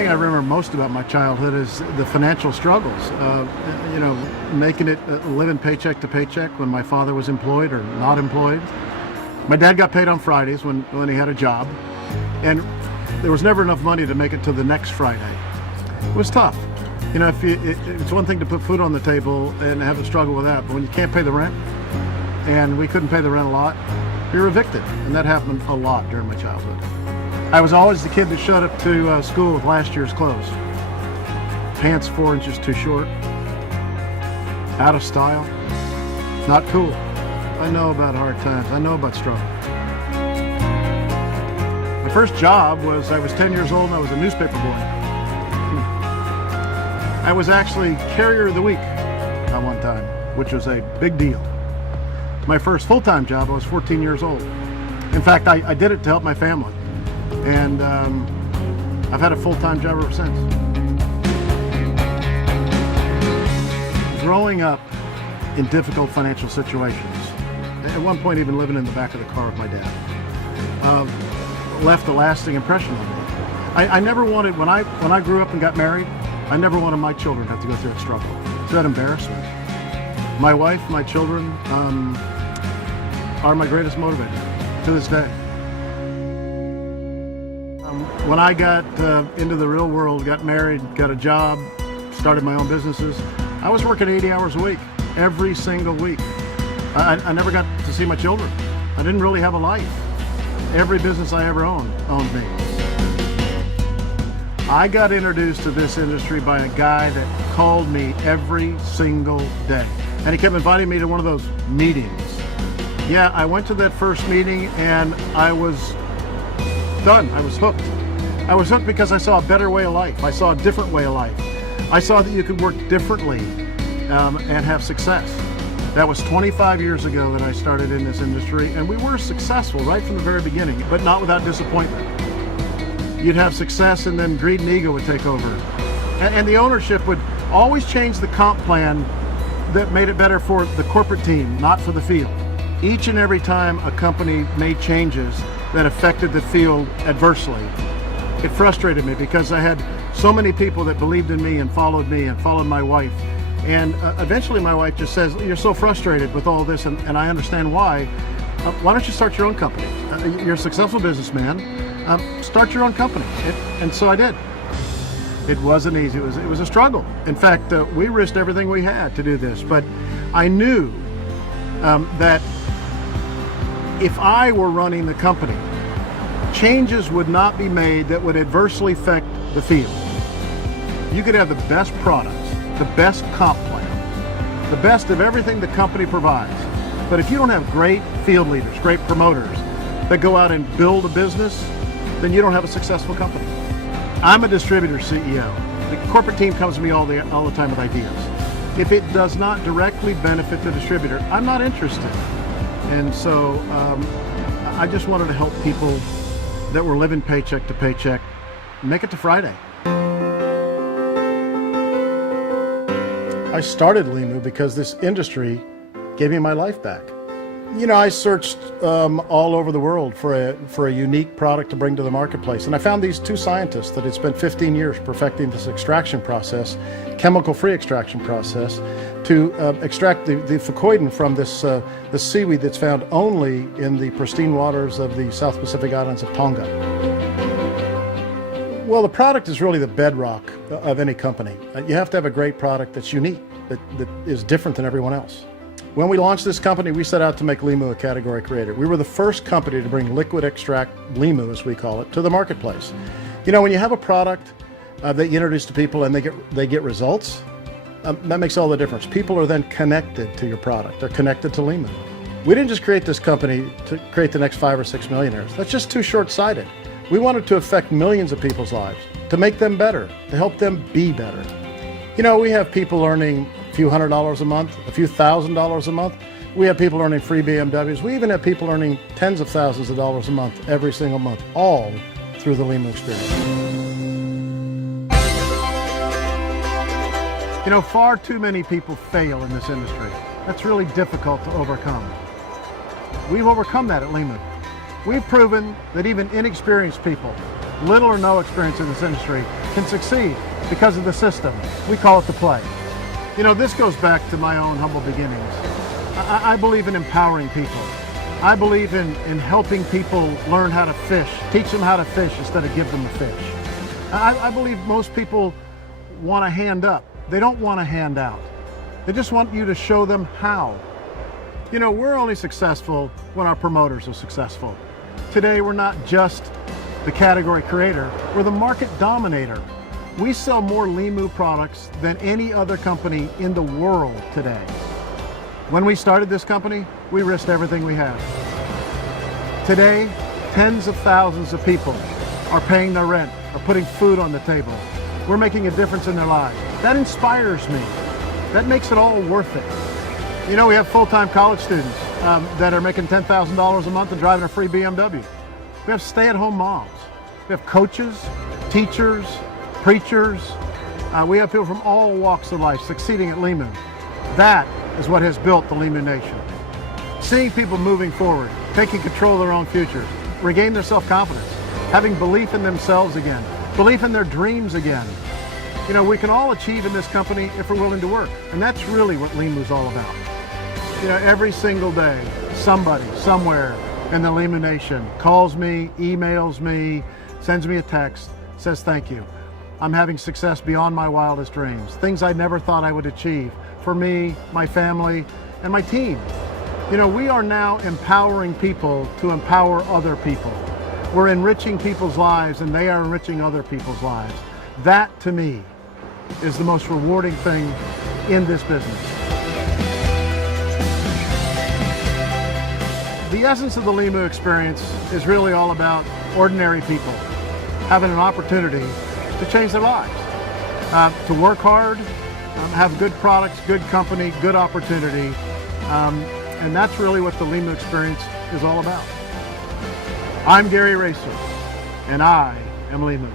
thing I remember most about my childhood is the financial struggles. Making it, living paycheck to paycheck when my father was employed or not employed. My dad got paid on Fridays when he had a job, and there was never enough money to make it to the next Friday. It was tough. It's one thing to put food on the table and have a struggle with that, but when you can't pay the rent, and we couldn't pay the rent a lot, you're evicted, and that happened a lot during my childhood. I was always the kid that showed up to school with last year's clothes. Pants 4 inches too short, out of style, not cool. I know about hard times, I know about struggle. My first job was, I was 10 years old and I was a newspaper boy. I was actually Carrier of the Week at one time, which was a big deal. My first full-time job, I was 14 years old. In fact, I did it to help my family. And I've had a full-time job ever since. Growing up in difficult financial situations, at one point even living in the back of the car with my dad, left a lasting impression on me. I never wanted, when I grew up and got married, I never wanted my children to have to go through a struggle. It's that embarrassment. My wife, my children are my greatest motivator to this day. When I got into the real world, got married, got a job, started my own businesses, I was working 80 hours a week, every single week. I never got to see my children. I didn't really have a life. Every business I ever owned me. I got introduced to this industry by a guy that called me every single day. And he kept inviting me to one of those meetings. Yeah, I went to that first meeting and I was done. I was hooked. I was hooked because I saw a better way of life. I saw a different way of life. I saw that you could work differently and have success. That was 25 years ago that I started in this industry, and we were successful right from the very beginning, but not without disappointment. You'd have success and then greed and ego would take over. And the ownership would always change the comp plan that made it better for the corporate team, not for the field. Each and every time a company made changes that affected the field adversely, it frustrated me because I had so many people that believed in me and followed my wife. And eventually my wife just says, "You're so frustrated with all this, and I understand why. Why don't you start your own company? You're a successful businessman. Start your own company." And so I did. It wasn't easy. It was a struggle. In fact, we risked everything we had to do this. But I knew that if I were running the company, changes would not be made that would adversely affect the field. You could have the best products, the best comp plan, the best of everything the company provides. But if you don't have great field leaders, great promoters that go out and build a business, then you don't have a successful company. I'm a distributor CEO. The corporate team comes to me all the time with ideas. If it does not directly benefit the distributor, I'm not interested. And so I just wanted to help people that were living paycheck to paycheck make it to Friday. I started LIMU because this industry gave me my life back. I searched all over the world for a unique product to bring to the marketplace, and I found these two scientists that had spent 15 years perfecting this extraction process, chemical-free extraction process, to extract the fucoidin from this seaweed that's found only in the pristine waters of the South Pacific islands of Tonga. Well, the product is really the bedrock of any company. You have to have a great product that's unique, that is different than everyone else. When we launched this company, we set out to make LIMU a category creator. We were the first company to bring liquid extract, LIMU as we call it, to the marketplace. When you have a product that you introduce to people and they get results, that makes all the difference. People are then connected to your product. They're connected to LIMU. We didn't just create this company to create the next 5 or 6 millionaires. That's just too short-sighted. We wanted to affect millions of people's lives, to make them better, to help them be better. We have people earning a few $100s a month, a few $1,000s a month. We have people earning free BMWs. We even have people earning tens of thousands of dollars a month, every single month, all through the LIMU experience. Far too many people fail in this industry. That's really difficult to overcome. We've overcome that at LIMU. We've proven that even inexperienced people, little or no experience in this industry, can succeed because of the system. We call it the play. You know, this goes back to my own humble beginnings. I believe in empowering people. I believe in helping people learn how to fish, teach them how to fish instead of give them a fish. I believe most people want a hand up. They don't want a hand out. They just want you to show them how. You know, we're only successful when our promoters are successful. Today, we're not just the category creator, we're the market dominator. We sell more LIMU products than any other company in the world today. When we started this company, we risked everything we had. Today, tens of thousands of people are paying their rent, are putting food on the table. We're making a difference in their lives. That inspires me. That makes it all worth it. You know, we have full-time college students that are making $10,000 a month and driving a free BMW. We have stay-at-home moms. We have coaches, teachers, preachers. We have people from all walks of life succeeding at LIMU. That is what has built the LIMU Nation. Seeing people moving forward, taking control of their own futures, regain their self-confidence, having belief in themselves again, belief in their dreams again. You know, we can all achieve in this company if we're willing to work. And that's really what LIMU is all about. You know, every single day, somebody, somewhere in the LIMU Nation calls me, emails me, sends me a text, says thank you. I'm having success beyond my wildest dreams, things I never thought I would achieve for me, my family, and my team. You know, we are now empowering people to empower other people. We're enriching people's lives and they are enriching other people's lives. That, to me, is the most rewarding thing in this business. The essence of the LIMU experience is really all about ordinary people having an opportunity to change their lives, to work hard, have good products, good company, good opportunity, and that's really what the LIMU experience is all about. I'm Gary Racer, and I am LIMU.